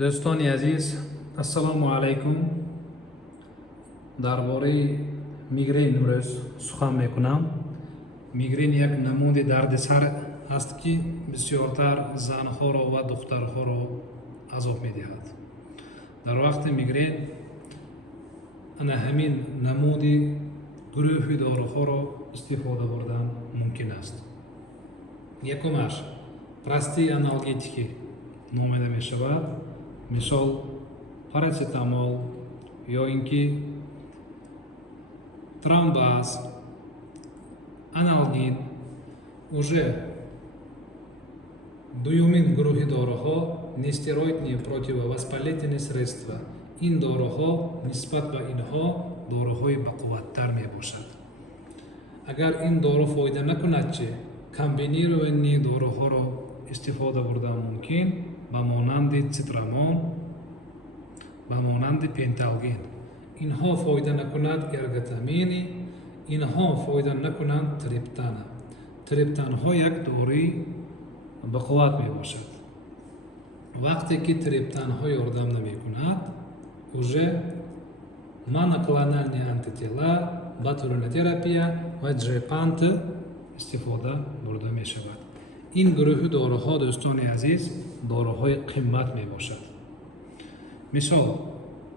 دوستانی عزیز السلام علیکم. درباره میگرین امروز سخن میکنم. میگرین یک نمود درد سر است که بسیارتر زنها را و دخترها را عذاب میدهد. در وقت میگرین انا همین نمود گروه داروها را استفاده بردن ممکن است. یکمش پرستی آنالژیکی نامیده می شود. مثال پارацетамол یا اینکه трамбаз, анальгин. Уже дуюмин гурухи дороҳо нестероидные противовоспалительные средства. Ин дороҳо нисбат ба инҳо дороҳои бақувваттар мебошад. Агар ин дору фоида накунад чи комбинировании дороҳоро истифода бурдан мумкин ба монанди цитрамон, ба монанди пенталгин. Инҳо фоида накунад эрготамини, инҳо фоида накунад триптана. Триптанҳо як дории бақувват мебошад. Вақте ки триптанҳо ёрдам намекунад, уже моноклональни антитела, ботулинотерапия ва джепант истифода бурда мешавад. ин гурӯҳи дороҳо дӯстони азиз дороҳои қиммат мебошад. мисол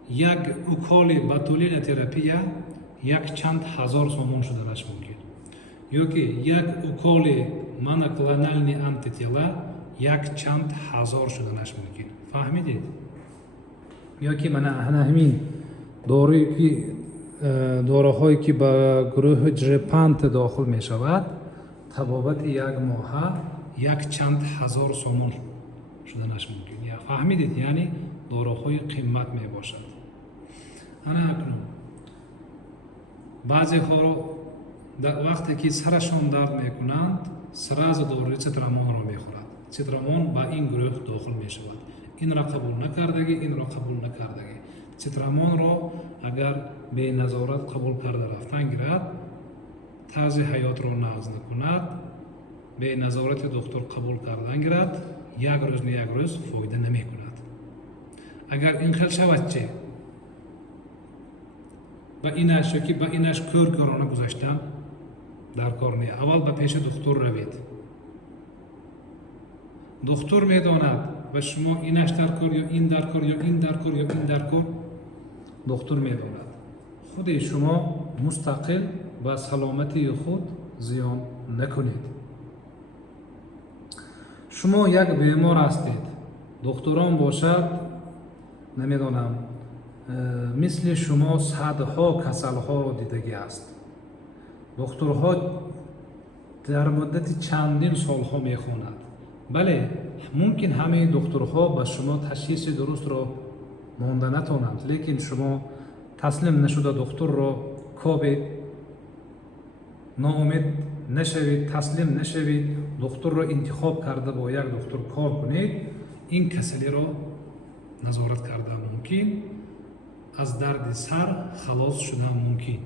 як уколи ботулинотерапия як чанд ҳазор сомон шуданаш мумкин. ёки як уколи моноклональни антитела як чанд ҳазор шуданаш мумкин. фаҳмидед? ёки мана ҳамин дороҳое ки ба гурӯҳи джепант дохил мешавад табобати як моҳа як чанд ҳазор сомон шуданаш мумкин. фаҳмидед? яъне дороҳои қиммат мебошад. ана акнун баъзеҳоро вақте ки сарашон дард мекунанд сразу дорои цитрамонро мехӯрад. цитрамон ба ин гурӯҳ дохил мешавад. инро қабул накардагӣ, инро қабул накардагӣ. цитрамонро агар беназорат қабул карда рафтан гирад, тарзи ҳаётро нағз накунад, беназорати духтур қабул кардан гирад, як рӯз фоида намекунад. агар ин хел шавад чи ба инаш ёки ба инаш кӯркорона гузаштан дар кор не. аввал ба пеши духтур равед. духтур медонад ба шумо инаш дар кор ё ин дар кор ё ин дар кор ё ин дар кор. духтур медонад. худи шумо мустақил ба саломатии худ зиён накунед. шумо як бемор ҳастед. духтурон бошад намедонам мисли шумо садҳо касалҳоро дидагӣ аст. духтурҳо дар муддати чандин солҳо мехонанд. бале мумкин ҳамаи духтурҳо ба шумо ташхиси дурустро монда натонанд, лекин шумо таслим нашуда духтурро кобед, ноумед нашавед, таслим нашавед, духтурро интихоб карда бо як духтур кор кунед. ин касалиро назорат карда мумкин, аз дарди сар халос шуда мумкин.